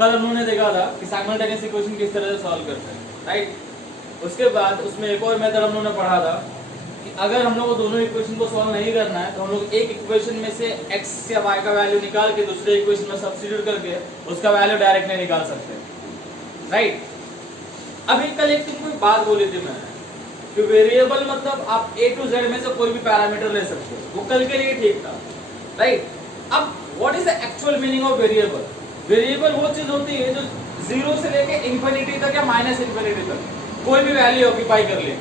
कल हम लोगों ने देखा था कि साइमल्टेनियस इक्वेशन किस तरह से सॉल्व करते हैं, राइट। उसके बाद उसमें एक और मेथड हम लोगों ने पढ़ा था कि अगर हम लोग को दोनों इक्वेशन को सॉल्व नहीं करना है तो हम लोग एक इक्वेशन में से x या y का वैल्यू निकाल के दूसरे इक्वेशन में सब्स्टिट्यूट करके उसका वैल्यू डायरेक्ट नहीं निकाल सकते, राइट। अभी कल एक तुमको बात बोली थी मैंने कि वेरिएबल मतलब आप A to Z में से कोई भी पैरामीटर ले सकते हो, वो कल के लिए ठीक था, राइट। अब what is the actual meaning of variable? Variable वो चीज होती है जो जीरो से लेके इंफिनिटी तक या माइनस इंफिनिटी तक कोई भी वैल्यू ऑक्यूपाई कर ले,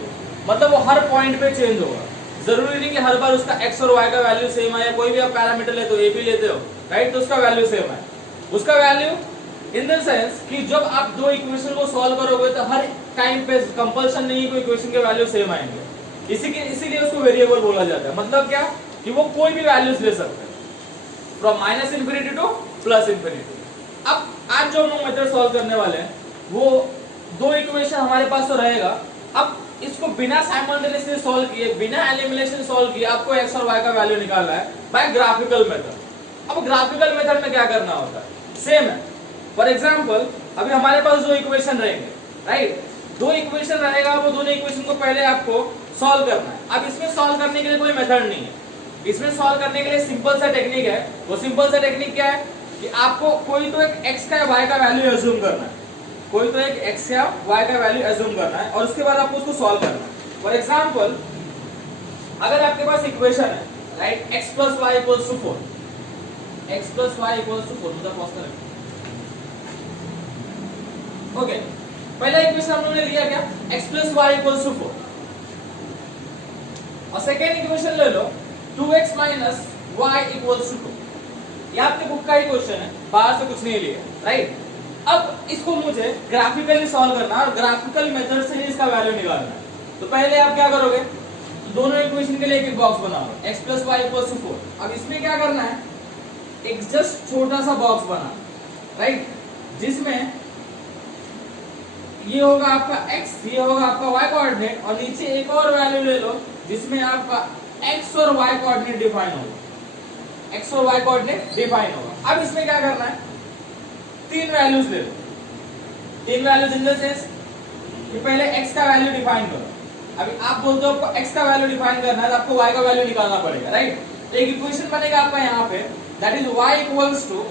मतलब वो हर पॉइंट पे चेंज होगा। जरूरी नहीं कि हर बार उसका x और y का वैल्यू सेम है, या कोई भी आप पैरामीटर लेते हो, a भी लेते हो, राइट, तो उसका वैल्यू सेम है। उसका वैल्यू इन द सेंस कि जब आप दो इक्वेशन को सॉल्व करोगे तो हर टाइम पे कंपल्सन नहीं है कि इक्वेशन के वैल्यू सेम आएंगे, इसीलिए उसको वेरिएबल बोला जाता है। मतलब क्या कि वो कोई भी वैल्यूज ले सकते हैं from minus infinity two plus infinity. अब आज जो हम लोग मेथड सॉल्व करने वाले हैं वो दो इक्वेशन हमारे पास तो रहेगा। अब इसको बिना साइमल्टेनियसली सॉल्व किए, बिना एलिमिनेशन सॉल्व किए आपको x और y का वैल्यू निकालना है बाय ग्राफिकल मेथड। अब ग्राफिकल मेथड में क्या करना होता है? सेम है। फॉर एग्जांपल अभी हमारे पास दो इक्वेशन रहेंगे, राइट, दो इक्वेशन रहेगा, वो दोनों इक्वेशन को पहले आपको सॉल्व करना है। अब इसमें सॉल्व करने के लिए कोई मेथड नहीं है, इसमें सॉल्व करने के लिए सिंपल सा टेक्निक है। वो सिंपल सा टेक्निक क्या है कि आपको कोई तो एक x का या y का वैल्यू एज्यूम करना है, कोई तो एक x या y का वैल्यू एज्यूम करना है और उसके बाद आपको उसको सॉल्व करना है। फॉर एग्जांपल अगर आपके पास इक्वेशन है, right, x plus y equals to 4, x plus y equals to 4, मतलब पॉजिटिव है, ओके। पहला इक्वेशन हम लोगों ने लिया क्या, x plus y equals to 4, और सेकेंड इक्वेशन ले लो 2x minus y equals to 2। ये आपके बुक का ही क्वेश्चन है, बाहर से कुछ नहीं लिया, राइट। अब इसको मुझे ग्राफिकली सॉल्व करना है और ग्राफिकल मेथड से ही इसका वैल्यू निकालना है। तो पहले आप क्या करोगे, तो दोनों इक्वेशन के लिए एक बॉक्स बनाओ, x plus y equals to 4। अब इसमें क्या करना है, एक जस्ट छोटा सा बॉक्स बना, राइट, जिसमें ये होगा आपका x, ये होगा आपका y कोऑर्डिनेट, और नीचे एक और वैल्यू ले लो जिसमें आपका x और y कोऑर्डिनेट डिफाइन होगा, x और y कोऑर्डिनेट डिफाइन होगा। अब इसमें क्या करना है, तीन वैल्यूज ले लो, तीन वैल्यूज इन द सेंस कि पहले x का वैल्यू डिफाइन करो। अभी आप बोलते हो आपको x का वैल्यू डिफाइन करना है तो आपको y का वैल्यू निकालना पड़ेगा, राइट। एक इक्वेशन बनेगा आपका यहाँ पे, that is y equals to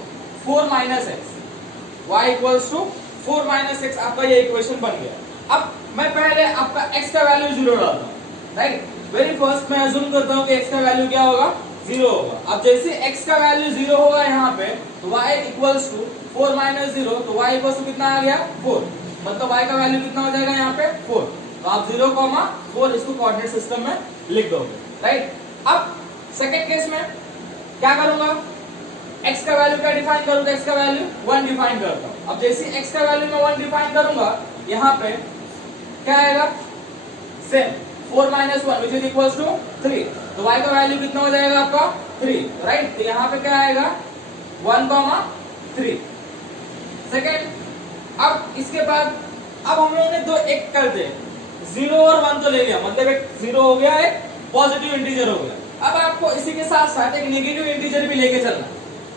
4 minus x, y equals to 4 minus x, आपका ये इक्वेशन बन गया। अब मैं पहले आपका x का वैल्यू 0 डालता हूँ, राइट। वेरी फर्स्ट मैं अज्यूम करता हूँ कि x का वैल्यू क्या होगा, 0 होगा। अब जैसे x का वैल्यू 0 होगा यहाँ पे तो y इक्वल्स टू 4 minus 0, तो y इक्वल्स टू कितना आ गया, 4, मतलब y का वैल्यू कितना हो जाएगा यहाँ पे 4। तो आप 0,4 इसको कोऑर्डिनेट सिस्टम में लिख दोगे, राइट। अब सेकंड केस में क्या करूंगा, x का वैल्यू क्या डिफाइन करूंगा, x का वैल्यू 1 डिफाइन करता हूं। अब जैसे x का वैल्यू मैं 1 डिफाइन करूंगा यहाँ पे क्या आएगा, same 4 minus 1 which is equals to 3, तो y का वैल्यू कितना हो जाएगा आपका 3, राइट। तो यहाँ पे क्या आएगा 1,3। सेकेंड, अब इसके बाद अब हम लोगों ने दो एक कर दे, 0 और 1 तो ले लिया, मतलब एक 0 हो गया, एक पॉजिटिव इंटीजर हो गया। अब आपको इसी के साथ साथ एक नेगेटिव इंटीजर भी लेके चलना,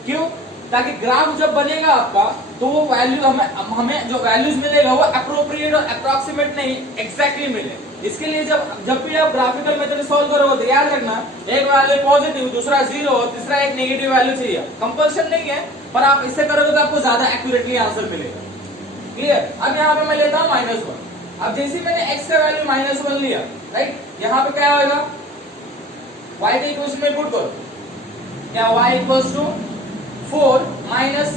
क्यों, ताकि ग्राफ जब बनेगा आपका तो वो वैल्यू हमें जो वैल्यूज मिलेगा वो अप्रोप्रिएट और अप्रॉक्सीमेट नहीं, एग्जैक्टली मिले। इसके लिए जब भी आप ग्राफिकल मेथड सॉल्व करोगे तो याद रखना एक वैल्यू पॉजिटिव, दूसरा 0, तीसरा एक नेगेटिव वैल्यू चाहिए। कंपल्सन नहीं है, पर आप इससे करोगे तो आपको ज्यादा एक्यूरेटली आंसर मिलेगा, क्लियर। अब यहाँ पे मैं लेता हूँ -1। अब जैसे मैंने x का वैल्यू -1 लिया, राइट, यहाँ पे क्या होगा, y के इक्वेशन में पुट करो, क्या y equals to 4 minus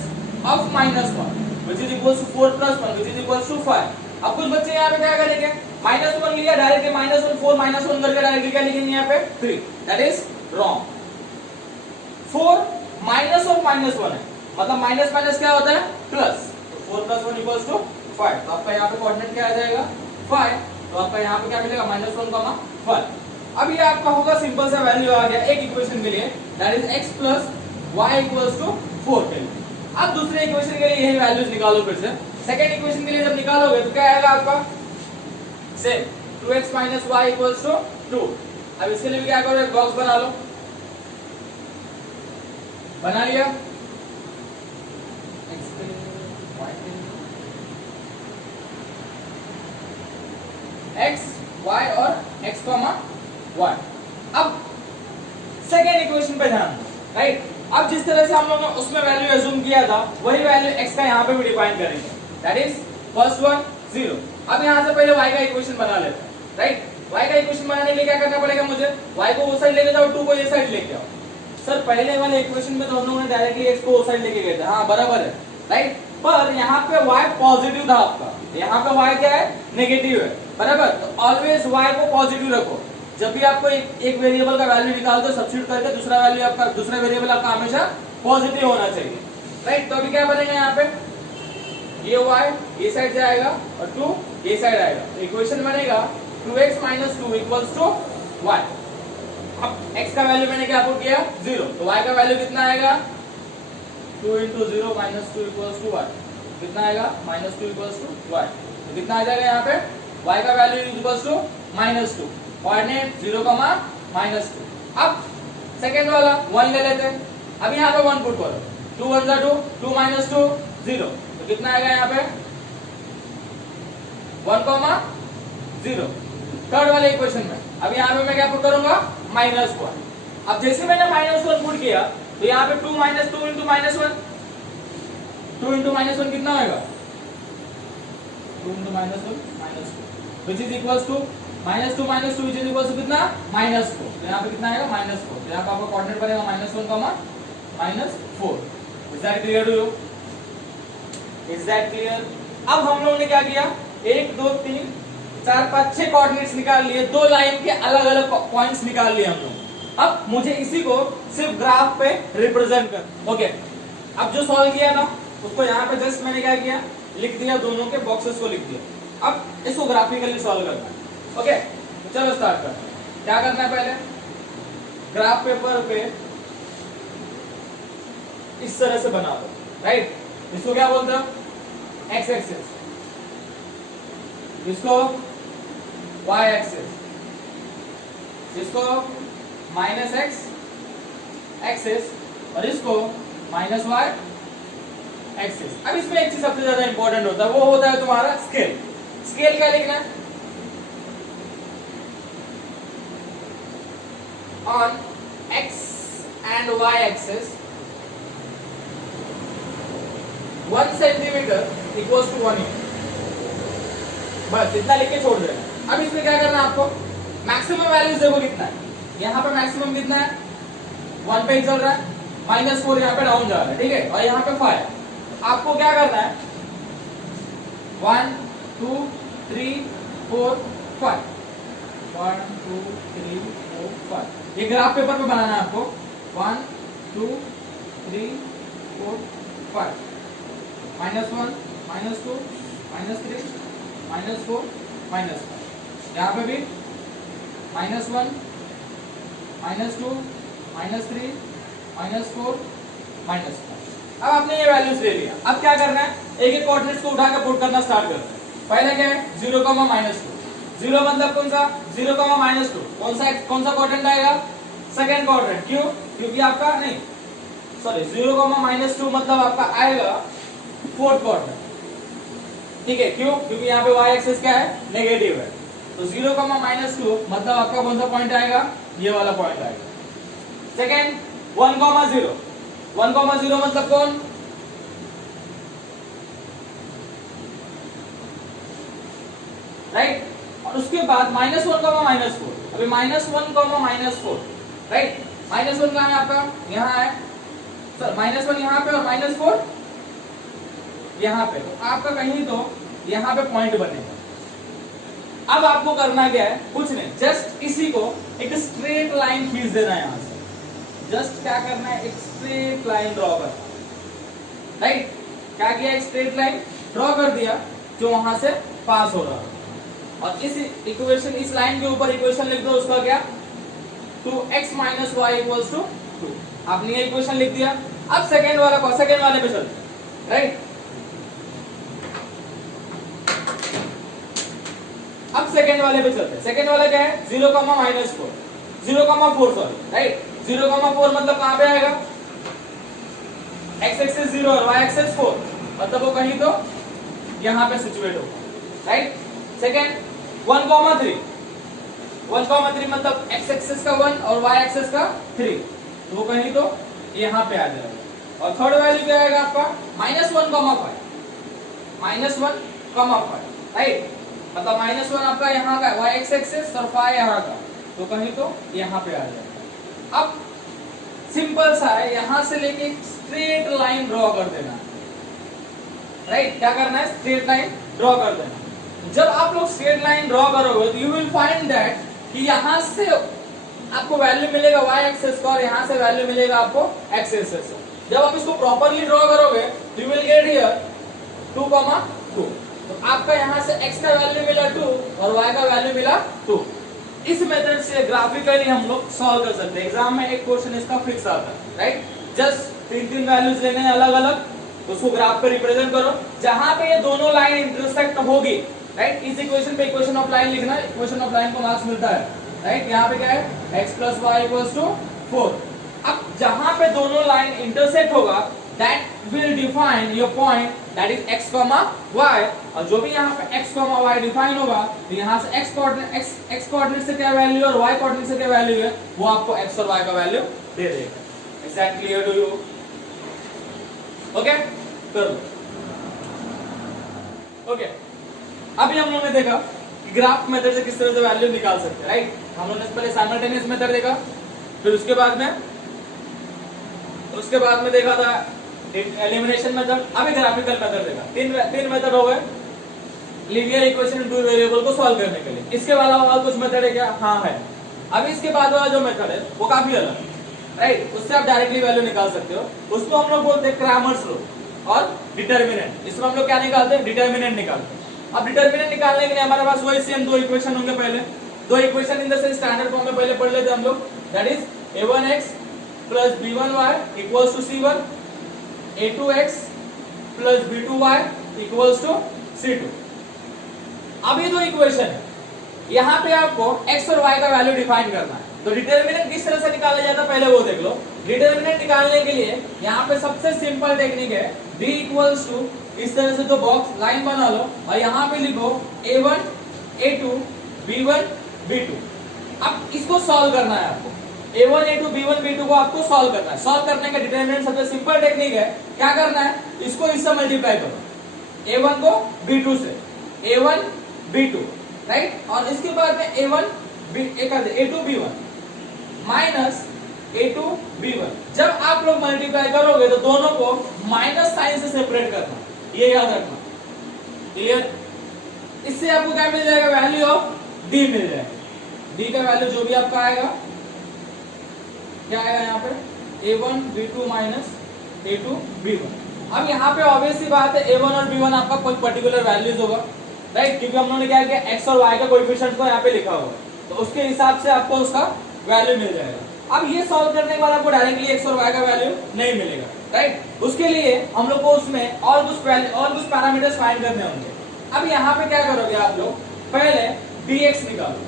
of -1 which is equals to 4 plus 1 which is equals to 5। अब कुछ बच्चे यहाँ पे क्या करेंगे, -1 लिया डायरेक्टली -1 4 -1 करके डायरेक्टली क्या लिखेंगे यहाँ पे 3, that is wrong. 4 minus of -1 है, मतलब माइनस माइनस क्या होता है प्लस, तो 4 plus 1 equals to 5, तो आपका यहाँ पे कोऑर्डिनेट क्या आ जाएगा 5, तो आपका यहाँ पे क्या मिलेगा -1, 5। अब ये आपका होगा सिंपल सा वैल्यू आ गया एक इक्वेशन के लिए, that is x plus y equals to 4 के लिए। अब दूसरे इक्वेशन के लिए यही वैल्यूज निकालो फिर से। सेकंड इक्वेशन के लिए जब निकालोगे तो क्या आएगा आपका, same 2x minus y equals to 2। अब इसके लिए भी क्या करो, एक बॉक्स बना लो, बना लिया, x y एक्स वाई और एक्स कॉमा वाई। अब सेकेंड इक्वेशन पे ध्यान दो, राइट। अब जिस तरह से हम लोगों ने उसमें वैल्यू एज्यूम किया था वही वैल्यू x का यहाँ पे भी डिफाइन करेंगे, दैट इज फर्स्ट वन 0। अब यहाँ से पहले y का इक्वेशन बना लेते हैं, राइट। y का इक्वेशन बनाने के लिए क्या करना पड़ेगा मुझे, y को वो साइड लेके जाओ, 2 को ये साइड लेके आओ। सर पहले वाले इक्वेशन में तो हम लोगों ने डायरेक्टली x को वो साइड लेके गए थे, हाँ बराबर है, राइट। पर यहाँ पे y पॉजिटिव था आपका, यहाँ पे y क्या है, नेगेटिव है, बराबर। तो ऑलवेज y को पॉजिटिव रखो। जब भी आपको एक वेरिएबल का वैल्यू निकालते हो सब्स्टिट्यूट करके दूसरा वैल्यू आपका, दूसरा वेरिएबल आपका हमेशा पॉजिटिव होना चाहिए, राइट। तो अभी क्या बनेगा यहाँ पे, ये y ये साइड जाएगा और 2 ये साइड आएगा, तो इक्वेशन बनेगा 2x - 2 = y। अब x का वैल्यू मैंने क्या पुट किया 0, तो y का वैल्यू कितना आएगा, 2 × 0 - 2 = y। कितना आएगा, -2 = y। तो कितना आ जाएगा यहाँ पे, y का वैल्यू = -2, कोऑर्डिनेट 0, -2। अब सेकंड वाला 1 ले लेते हैं। अब यहाँ पे 1 पुट करो, 2 × 1 = 2, 2 - 2 0, तो कितना आएगा यहाँ पे 1, 0। थर्ड वाले इक्वेशन में अब यहाँ पे मैं क्या पुट करूंगा, -1। अब जैसे मैंने -1 पुट किया तो यहाँ पे 2 - 2 × -1, 2 × -1 कितना होगा, 2 × -1 -2 which is equals to -2 - 2 which is equals to कितना, -4। तो यहाँ पे कितना आएगा, -4। तो यहाँ पे आपका कोऑर्डिनेट बनेगा -1, -4। Is that clear to you, is that clear. अब हम लोगों ने क्या किया, 1 2 3 4 5 6 कोऑर्डिनेट्स निकाल लिए, 2 लाइन के अलग अलग पॉइंट्स निकाल लिए हम लोग। अब मुझे इसी को सिर्फ ग्राफ पे रिप्रेजेंट कर, ओके। अब जो सॉल्व किया था उसको यहाँ पे जस्ट मैंने क्या किया, लिख दिया, दोनों के बॉक्सेस को लिख दिया। अब इसको ग्राफिकली सॉल्व करना है, ओके। चलो स्टार्ट करते हैं। क्या करना है, पहले ग्राफ पेपर पे इस तरह से बना दो, राइट। इसको क्या बोलते हो, एक्स एक्सिस, इसको वाई एक्सिस, इसको -x एक्सिस और इसको -y एक्सिस। अब इसमें एक चीज सबसे ज्यादा इंपॉर्टेंट होता है, वो होता है तुम्हारा स्केल। स्केल क्या लिखना है, on x and y axis 1 centimeter equals to 1 inch, बस इतना लिख के छोड़ देना। अब इसमें क्या करना है आपको, मैक्सिमम वैल्यूज देखो कितना है, यहाँ पे मैक्सिमम कितना है, 1 पे ही चल रहा है, -4 यहाँ पे डाउन जा रहा है, ठीक है, और यहाँ पे 5। आपको क्या करना है, 1 2 3 4 5, 1 2 3 4 5। ये ग्राफ पेपर पे बनाना है आपको, 1 2 3 4 5, -1 -2 -3 -4 -5। यहाँ पे भी -1 -2 -3 -4 -5। अब आपने ये वैल्यूज ले लिया, अब क्या करना है, एक एक कोऑर्डिनेट्स को उठा के पुट करना स्टार्ट करते हैं। पहले क्या है, 0, -2। 0 मतलब कौन सा, 0, -2 कौन सा क्वाड्रेंट आएगा, सेकंड क्वाड्रेंट। क्यों, क्योंकि आपका नहीं, सॉरी 0, -2 मतलब आपका आएगा फोर्थ क्वाड्रेंट, ठीक है। क्यों, क्योंकि यहाँ पे y एक्सिस क्या है, नेगेटिव है। तो 0, -2 मतलब आपका कौन सा पॉइंट आएगा, ये वाला पॉइंट आएगा। सेकंड 1, 0 1, 0 मतलब कौन, राइट। और उसके बाद -1, -4, अभी -1, -4, राइट। -1 कहाँ है आपका, यहाँ है सर, -1 यहाँ पे और -4 यहाँ पे, तो आपका कहीं तो यहाँ पे पॉइंट बनेगा। अब आपको करना क्या है, कुछ नहीं, जस्ट इसी को एक स्ट्रेट लाइन खींच देना है यहाँ से। जस्ट क्या करना है, एक स्ट्रेट लाइन ड्रॉ करना, राइट। क्या किया, एक स्ट्रेट लाइन ड्रॉ कर दिया जो वहां से पास हो रहा है, और इस इक्वेशन, इस लाइन के ऊपर इक्वेशन लिख दो, उसका क्या, 2x - y = 2। आपने ये इक्वेशन लिख दिया। अब सेकेंड वाले पे चलते, राइट। अब सेकेंड वाले पे चलते हैं। सेकेंड वाला क्या है, 0, -4, 0, 4 सॉरी, राइट। 0, 4 मतलब कहां पे आएगा, x एक्सिस 0 और y एक्सिस 4, मतलब वो कहीं तो यहाँ पे सिचुएट होगा, राइट। सेकेंड 1,3 1,3 मतलब x एक्सिस का 1 और y एक्सिस का 3, तो कहीं तो यहाँ पे आ जाएगा। और थर्ड वैल्यू क्या आएगा आपका -1,5 राइट, मतलब -1 आपका यहाँ का y एक्सिस और 5 यहाँ का, तो कहीं तो यहाँ पे आ जाएगा। अब सिंपल सा है, यहाँ से लेके स्ट्रेट लाइन ड्रॉ कर देना राइट, क्या करना है स्ट्रेट लाइन ड्रॉ कर देना। जब आप लोग स्ट्रेट लाइन ड्रॉ करोगे तो यू विल फाइंड दैट कि यहाँ से आपको वैल्यू मिलेगा y एक्सिस का और यहाँ से वैल्यू मिलेगा आपको x एक्सिस का। जब आप इसको प्रॉपर्ली ड्रॉ करोगे तो यू विल गेट हियर 2,2, तो आपका यहाँ से x का वैल्यू मिला 2 और y का वैल्यू मिला 2। इस मेथड से ग्राफिकली हम लोग सॉल्व कर सकते हैं। एग्जाम में एक क्वेश्चन इसका फिक्स आता है राइट, जस्ट 3 वैल्यूज लेने हैं अलग अलग, तो उसको ग्राफ पे रिप्रेजेंट करो, जहां पे ये दोनों लाइन इंटरसेक्ट होगी राइट। इस इक्वेशन पे इक्वेशन ऑफ लाइन लिखना है, इक्वेशन ऑफ लाइन को मार्क्स मिलता है राइट। यहाँ पे क्या है x + y = 4। अब जहां पे दोनों लाइन इंटरसेक्ट होगा that will define your point that is x, y, और जो भी यहाँ पे x, y डिफाइन होगा तो यहाँ से x कोऑर्डिनेट से क्या वैल्यू और y कोऑर्डिनेट से क्या वैल्यू है वो आपको x और y का वैल्यू दे देगा। Is that clear to you? Okay, कर लो। ओके, अभी हम लोगों ने देखा कि ग्राफ मेथड से किस तरह से वैल्यू निकाल सकते हैं राइट। हम लोगों ने पहले साइमल्टेनियस मेथड देखा, फिर उसके बाद में देखा था एलिमिनेशन मेथड, अभी ग्राफिकल मेथड देखा। तीन मेथड हो गए linear equation in two variable को सॉल्व करने के लिए। इसके अलावा और कुछ मेथड है क्या? हाँ है। अभी इसके बाद वाला जो मेथड है वो काफी अलग है राइट, उससे आप डायरेक्टली वैल्यू निकाल सकते हो। उसको हम लोग बोलते हैं क्रैमर्स लॉ और डिटर्मिनेंट। इसमें हम लोग क्या निकालते हैं? डिटर्मिनेंट निकालते हैं। अब डिटर्मिनेंट निकालने के लिए हमारे पास वही सेम दो इक्वेशन होंगे। पहले दो equation in the sense standard form में पहले पढ़ लेते हैं हम लोग, that is a1x + b1y = c1, a2x + b2y = c2। अब ये दो इक्वेशन है, यहाँ पे आपको x और y का वैल्यू डिफाइन करना है। तो डिटर्मिनेंट किस तरह से निकाला जाता है पहले वो देख लो। डिटर्मिनेंट निकालने के लिए यहाँ पे सबसे सिंपल टेक्निक है d = इस तरह से तो बॉक्स लाइन बना लो और यहाँ पे लिखो a1 a2 b1 b2। अब इसको सॉल्व करना है आपको, a1 a2 b1 b2 को आपको सॉल्व करना है। सॉल्व करने का डिटर्मिनेंट सबसे सिंपल टेक्निक है, क्या करना है इसको इससे मल्टीप्लाई करो, a1 को b2 से, a1 b2 राइट, और इसके बाद में a1 a2 b1 minus a2 b1। जब आप लोग मल्टीप्लाई करोगे तो दोनों को माइनस साइन से सेपरेट करना, ये याद रखना। क्लियर? इससे आपको क्या मिल जाएगा? वैल्यू ऑफ d मिल जाएगा। d का वैल्यू जो भी आपका आएगा, क्या आएगा यहाँ पे a1 b2 minus a2 b1। अब यहाँ पे ऑब्वियस सी बात है a1 और b1 आपका कोई पर्टिकुलर वैल्यूज होगा राइट, क्योंकि हम लोगों ने क्या किया x और y का कोएफिशिएंट को यहाँ पे लिखा होगा, तो उसके हिसाब से आपको उसका वैल्यू मिल जाएगा। अब ये सॉल्व करने के बाद आपको डायरेक्टली x और y का वैल्यू नहीं मिलेगा राइट। उसके लिए हम लोग को उसमें और कुछ पैरामीटर्स फाइंड करने होंगे। अब यहाँ पे क्या करोगे आप लोग, पहले dx निकालो।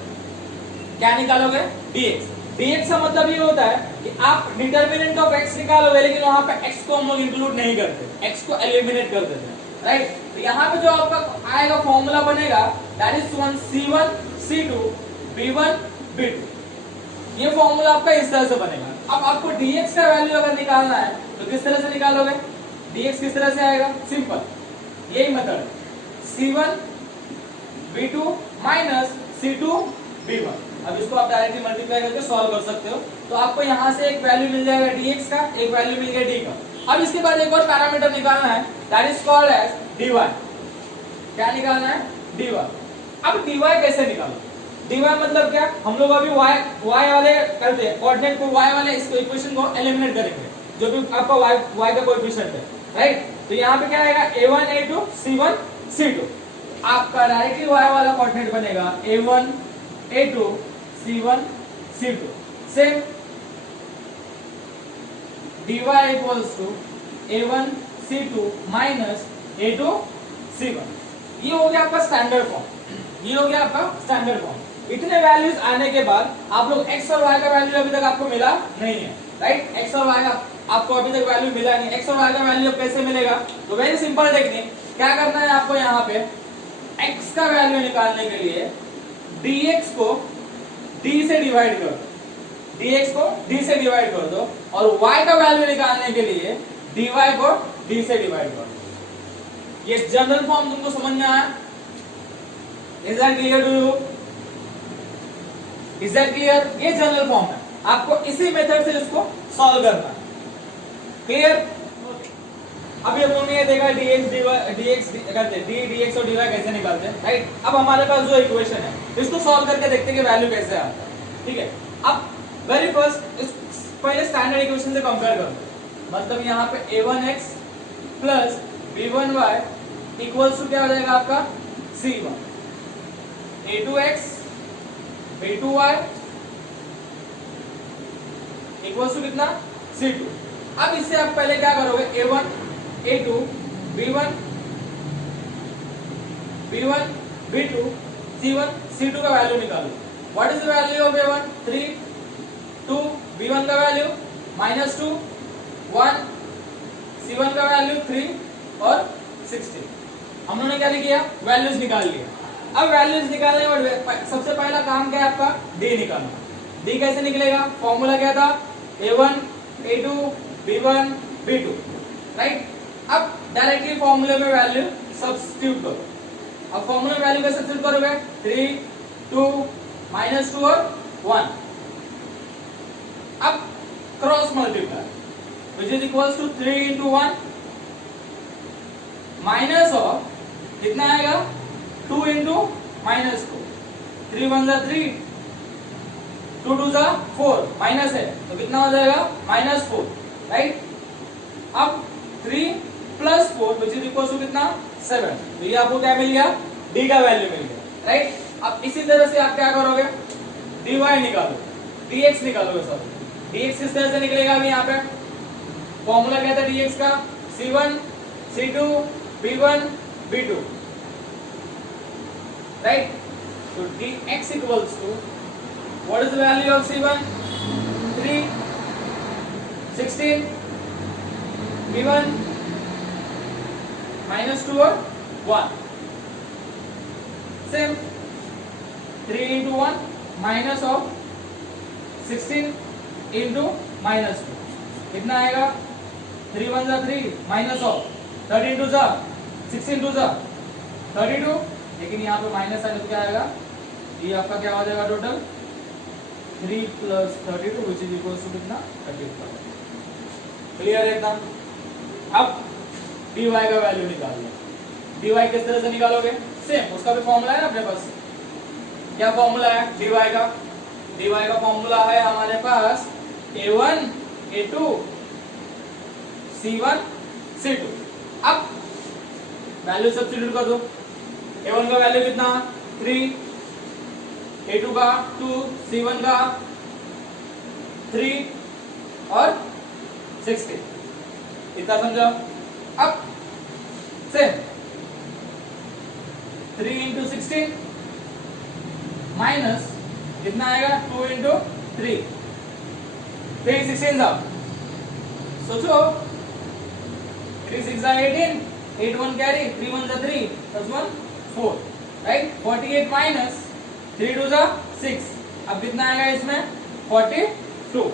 क्या निकालोगे? dx। dx का मतलब ये होता है कि आप डिटर्मिनेंट ऑफ x निकालोगे, लेकिन वहां पे x को हम लोग इंक्लूड नहीं करते, x को एलिमिनेट कर देते हैं राइट। तो यहाँ पे जो आपका आएगा फॉर्मूला बनेगा that is c1 c2 b1 b2। ये फॉर्मूला आपका इस तरह से बनेगा। अब आपको dx का वैल्यू अगर निकालना है तो किस तरह से निकालोगे? dx किस तरह से आएगा? सिंपल, यही method, c1 b2 minus c2 b1। अब इसको आप डायरेक्टली मल्टीप्लाई करके सॉल्व कर सकते हो। तो आपको यहाँ से एक वैल्यू मिल जाएगा dx का, एक वैल्यू मिल गया d का। अब इसके बाद एक और पैरामीटर निकालना है that is called as dy। क्या निकालना है? dy। अब dy कैसे निकालो? dy मतलब क्या? हम लोग अभी y वाले करते हैं, कोऑर्डिनेट को y वाले इस इक्वेशन को एलिमिनेट करेंगे, जो भी आपका y का कोएफिशिएंट है राइट। तो यहाँ पे क्या आएगा? a1 a2 c1 c2। आपका डायरेक्टली y वाला कोऑर्डिनेट बनेगा a1 a2 c1 c2। Same dy = a1 c2 minus a2 c1। ये हो गया आपका स्टैंडर्ड फॉर्म, ये हो गया आपका स्टैंडर्ड फॉर्म। इतने वैल्यूज आने के बाद आप लोग x और y का वैल्यू अभी तक आपको मिला नहीं है राइट। x और y का आपको अभी तक वैल्यू मिला नहीं। x और y का वैल्यू कैसे मिलेगा? तो वेरी सिंपल टेक्निक, क्या करना है आपको यहाँ पे x का वैल्यू निकालने के लिए dx को d से डिवाइड कर दो, dx को d से डिवाइड कर दो और y का वैल्यू निकालने के लिए dy को d से डिवाइड कर दो। ये जनरल फॉर्म तुमको समझ में आया? Is that clear to you? Is that clear? ये जनरल फॉर्म है, आपको इसी मेथड से इसको सॉल्व करना है। क्लियर? अब ये बोलने देखा dx करते dx और dy कैसे निकालते हैं, राइट? अब हमारे पास जो इक्वेशन है इसको सॉल्व करके देखते हैं कि वैल्यू कैसे आता है। ठीक है, अब वेरी फर्स्ट इस पहले स्टैंडर्ड इक्वेशन से कंपेयर कर दो। मतलब यहाँ पे a1x plus b1y equals to क्या हो जाएगा आपका c1, a2x b2y equals to कितना c2। अब इससे आप पहले क्या करोगे, a1 a2 b1 b1 b2 c1 c2 का वैल्यू निकालो। What is the value of a1? 3 2 b1 का वैल्यू -2 1 c1 का वैल्यू 3 और 16। हम लोगों ने क्या किया, वैल्यूज निकाल लिया। अब वैल्यूज निकालने के बाद सबसे पहला काम क्या है आपका, d निकालना। d कैसे निकलेगा? फॉर्मूला क्या था, a1 a2 b1 b2, right? अब डायरेक्टली फॉर्मूले में वैल्यू सब्स्टिट्यूट करो। अब फॉर्मूले में वैल्यू कैसे सब्स्टिट्यूट करोगे, 3 2 -2 और 1। अब cross multiply which is equals to 3 into 1 minus of कितना आएगा, 2 into -2, 3 1 जा 3 2 2 जा 4, माइनस है तो कितना हो जाएगा -4, राइट? अब 3 plus 4 which is equals to कितना 7। तो ये आपको क्या मिल गया, d का वैल्यू मिल गया, राइट? अब इसी तरह से आप क्या करोगे, dy निकालो, dx निकालोगे। सॉरी, dx किस तरह से निकलेगा? अभी यहाँ पे फॉर्मूला क्या था dx का, c1 c2 b1 b2, right? तो dx equals to what is the value of c1? 3 16 b1 -2 और 1। Same 3 into 1 minus of 16 into -2 कितना आएगा, 3 1 जा 3 माइनस ऑफ 32 जा 16 2 जा 32, लेकिन यहाँ पे माइनस आने तो क्या आएगा, ये आपका क्या हो जाएगा total 3 plus 32 which is equals to कितना 35। क्लियर एकदम? अब dy का वैल्यू निकाल लो। dy किस तरह से निकालोगे, सेम उसका भी फॉर्मूला है ना अपने पास। क्या फॉर्मूला है dy का? dy का फॉर्मूला है हमारे पास a1 a2 c1 c2। अब वैल्यू सब्स्टिट्यूट कर दो। a1 का वैल्यू कितना 3, a2 का 2, c1 का 3 और 16। इतना समझो? अब सेम 3 into 16 माइनस कितना आएगा, 2 into 3 3 16 जा, सोचो 3 6 जा 18 8 1 कैरी 3 1 जा 3 plus 1 4, राइट? 48 माइनस 3 2 जा 6, अब कितना आएगा इसमें 42।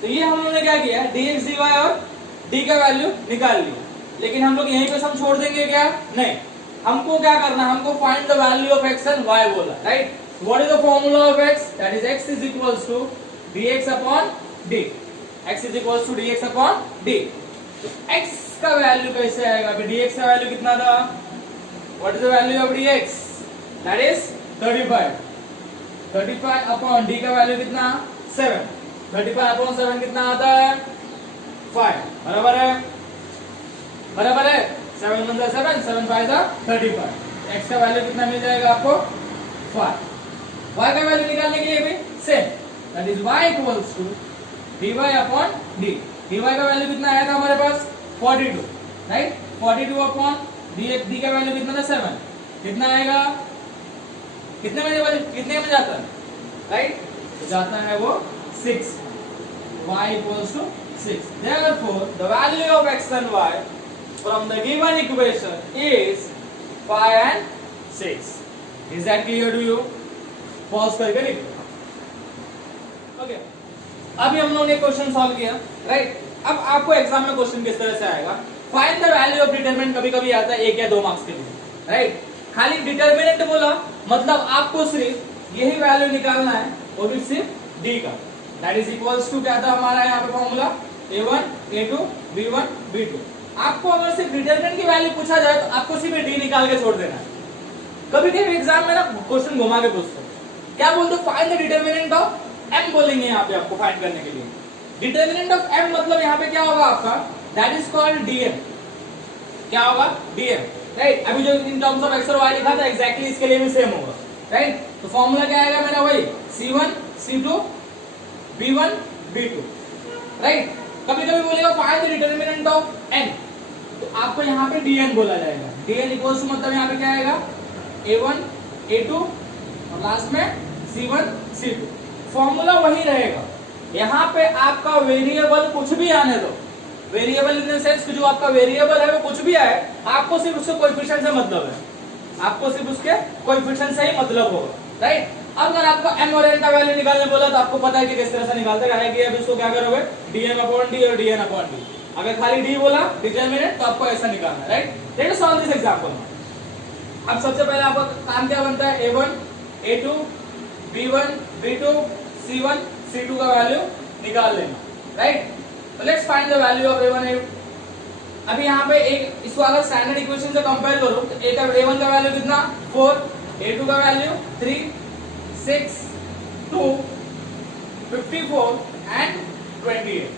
तो ये हम लोगों ने क्या किया, dx dy और d का वैल्यू निकाल लिया। लेकिन हम लोग यहीं पे सम छोड़ देंगे क्या? नहीं, हमको क्या करना है, हमको find the value of x and y बोला, right? What is the formula of x? That is x is equals to dx upon d। x is equals to dx upon d। तो x का value कैसे आएगा? अभी dx का value कितना था? What is the value of dx? That is 35। 35 upon d का value कितना 7। 35 अपॉन 7 कितना आता है 5, बराबर है? बराबर है? 7 1 जा 7 7 5 जा 35। x का वैल्यू कितना मिल जाएगा आपको 5। y का वैल्यू निकालने के लिए भी same, that is y equals to dy upon d। dy का वैल्यू कितना आया था हमारे पास 42, राइट? 42 अपॉन d का वैल्यू कितना था 7, कितना आएगा, कितने में जाता है, राइट? तो जाता है वो 6। y equals to 6। Therefore, the value of x and y from the given equation is 5 and 6. Is that clear to you? Pause करके लिख लो। ओके, अभी हम लोगों ने क्वेश्चन सॉल्व किया, राइट। अब आपको एग्जाम में क्वेश्चन किस तरह से आएगा, find the value of determinant कभी कभी आता है 1 या 2 मार्क्स के लिए, राइट। खाली डिटरमिनेंट बोला मतलब आपको सिर्फ यही वैल्यू निकालना है, वो भी सिर्फ डी का, दैट इज इक्वल्स टू क्या था हमारा यहाँ पे formula a1 a2 b1 b2। आपको अगर सिर्फ डिटरमिनेंट की वैल्यू पूछा जाए तो आपको सिर्फ डी निकाल के छोड़ देना है। कभी कभी एग्जाम में ना क्वेश्चन घुमा के पूछते हैं, क्या बोलते हो, find the determinant of m बोलेंगे यहाँ पे आपको फाइंड करने के लिए। डिटरमिनेंट ऑफ m मतलब यहाँ पे क्या होगा आपका, दैट इज कॉल्ड dm। क्या होगा, dm, राइट। अभी जो इन टर्म्स ऑफ x और y लिखा था एग्जैक्टली इसके लिए भी सेम होगा, राइट। तो फॉर्मूला क्या आएगा मेरा, वही c1 c2 b1 b2, right. कभी कभी बोलेगा find the determinant of n, तो आपको यहाँ पे dn बोला जाएगा। dn इक्वल्स टू मतलब यहाँ पे क्या आएगा, a1 a2 और लास्ट में c1 c2। फॉर्मूला वही रहेगा, यहाँ पे आपका वेरिएबल कुछ भी आने दो, वेरिएबल इन द सेंस कि जो आपका वेरिएबल है वो कुछ भी आए, आपको सिर्फ उसके कोएफिशिएंट से मतलब है, आपको सिर्फ उसके कोएफिशिएंट से ही मतलब होगा, राइट। अब अगर आपको m और n का वैल्यू निकालने बोला तो आपको पता है कि किस तरह से निकालते हैं कि अब इसको क्या करोगे, dm अपॉन d और dn अपॉन d। अगर खाली d बोला डिटरमिनेंट तो आपको ऐसा निकालना है, right. Let's solve this example. अब सबसे पहले आपका काम क्या बनता है, a1 a2 b1 b2 c1 c2 का वैल्यू निकाल लेना, right. Let's find the value of a1 a2। अभी यहाँ पे एक इसको अगर स्टैंडर्ड इक्वेशन से कंपेयर करो तो a1 का वैल्यू कितना 4, a2 का वैल्यू 3 6 2 54 एंड 28,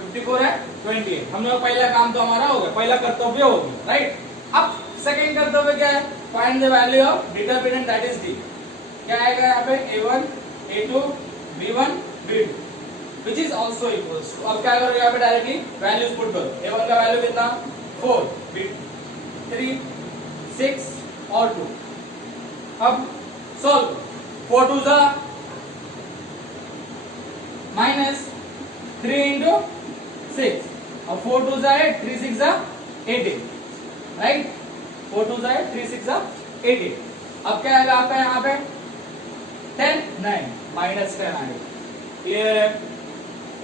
54 है 28। हम लोग पहला काम तो हमारा हो गया, पहला कर्तव्य हो गया, राइट। अब सेकंड कर्तव्य क्या है, find the value of determinant that is d। क्या आएगा यहाँ पे, a1 a2 b1 b2 which is also equals to, अब क्या करोगे यहाँ पे डायरेक्टली वैल्यूज पुट करो। a1 का वैल्यू कितना 4, b2 3 6 और 2। अब सॉल्व, 4 2 जा माइनस 3 into 6 और 4 2 जा 8 3 6 जा 18, राइट। 4 2 जा 8 3 6 जा 18। अब क्या आएगा आपका यहाँ पे 10 9 माइनस 10 आएगा, क्लियर है।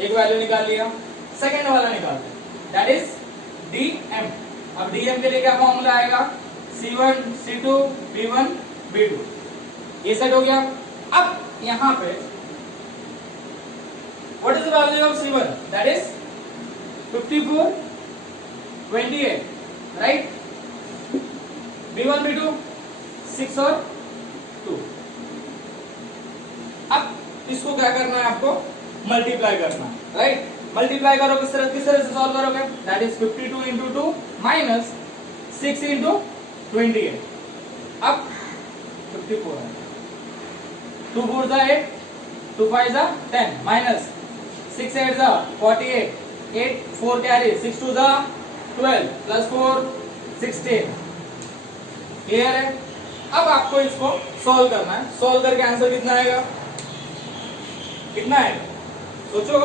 एक वैल्यू निकाल लिया, सेकंड वाला निकालते हैं दैट इज dm। अब dm के लिए क्या फॉर्मूला आएगा, c1 c2 b1 b2, ये सेट हो गया। अब यहाँ पे what is the value of c1, that is 54 28, right. b1 b2 6 और 2। अब इसको क्या करना है, आपको मल्टीप्लाई करना है, राइट। मल्टीप्लाई करो किस तरह से सॉल्व करोगे, that is 52 into 2 minus 6 into 28। अब 54 है, 2 4 जा 8 2 5 जा 10 माइनस 6 8 जा 48 8 4 कैरी 6 2 जा 12 प्लस 4 16, क्लियर है। अब आपको इसको सॉल्व करना है, सॉल्व करके आंसर कितना आएगा, कितना आएगा सोचो,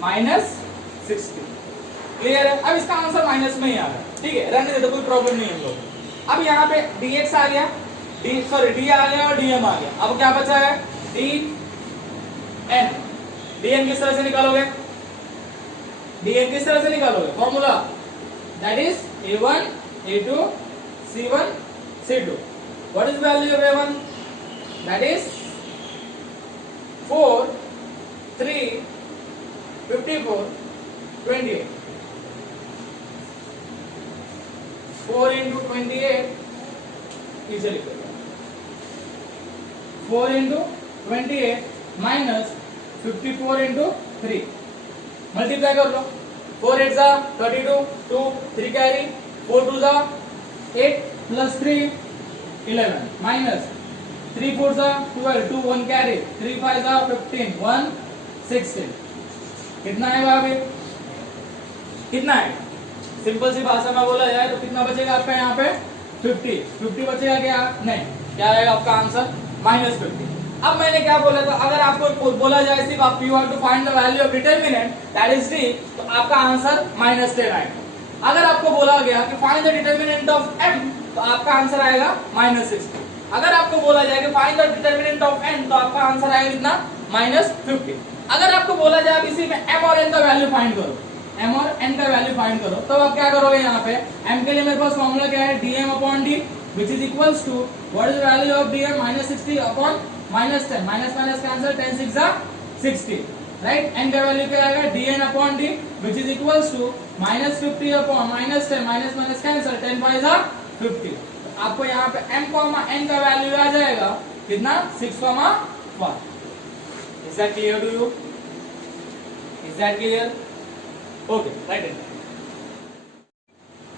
-60, क्लियर है। अब इसका आंसर माइनस में ही आ रहा है, ठीक है, रहने दे, तो कोई प्रॉब्लम नहीं है हम लोग। अब यहाँ पे dx आ गया, d आ गया और dm आ गया। अब क्या बचा है, dn। dn किस तरह से निकालोगे, dn किस तरह से निकालोगे, formula that is a1 a2 c1 c2। What is value of a1, that is 4 3 54 28। 4 into 28 इसे लिख दो, 4 into 28 माइनस 54 into 3, मल्टीप्लाई कर लो। 4 8 जा 32 2 3 कैरी 4 2 जा 8 प्लस 3 11 माइनस 3 4 जा 12 2 1 कैरी 3 5 जा 15 1 16। कितना आएगा अभी, कितना है, सिंपल सी भाषा में बोला जाए तो कितना बचेगा आपका यहाँ पे 50 बचेगा क्या, नहीं, क्या आएगा आपका आंसर -50। अब मैंने क्या बोला था, अगर आपको बोला जाए सिर्फ आप you have to find the value of determinant that is d, तो आपका आंसर -10 आएगा। अगर आपको बोला गया कि find the determinant of m, तो आपका आंसर आएगा -60। अगर आपको बोला जाए कि find the determinant of n, तो आपका आंसर आएगा कितना, -50। अगर आपको बोला जाए इसी में m और n का वैल्यू फाइंड करो, m और n का वैल्यू फाइंड करो, तो आप क्या करोगे, यहाँ पे m के लिए मेरे पास फॉर्मूला क्या है, dm/d, which is equals to what is the value of dm, -60 upon -10, minus cancel, 10 6 60, right. n का वैल्यू क्या आएगा, dn/d, which is equals to -50 upon -10, minus cancel, 10 5 50। आपको यहाँ पे m, n का वैल्यू आ जाएगा कितना, 6, 5। Is that clear to you? Is that clear? Okay, right it.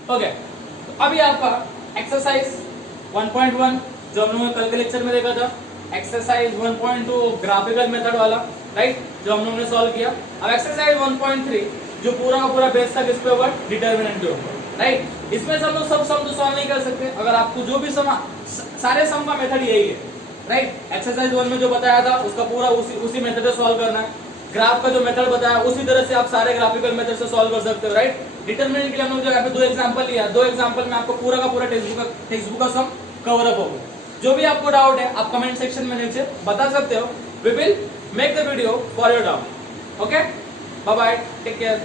Okay, तो अभी आपका एक्सरसाइज 1.1 जो हम लोगों ने कल के लेक्चर में देखा था, एक्सरसाइज 1.2 ग्राफिकल मेथड वाला, राइट, जो हम लोगों ने सॉल्व किया। अब एक्सरसाइज 1.3 जो पूरा का पूरा बेस था किस पे ऊपर, डिटरमिनेंट के ऊपर, राइट। इसमें से हम लोग सब सम तो सॉल्व नहीं कर सकते, अगर आपको जो भी सम, सारे सम का मेथड यही है, राइट। एक्सरसाइज 1 में जो बताया था उसका पूरा उसी मेथड से सॉल्व करना है। ग्राफ का जो मेथड बताया उसी तरह से आप सारे ग्राफिकल मेथड से सॉल्व कर सकते हो, राइट। डिटरमिनेंट के लिए हम लोग जो यहाँ पे 2 एग्जांपल लिया, 2 एग्जांपल में आपको पूरा का पूरा टेक्स्ट बुक का सम कवर अप होगा। जो भी आपको डाउट है आप कमेंट सेक्शन में नीचे बता सकते हो, we will make the video for your doubt. Okay, bye bye, take care.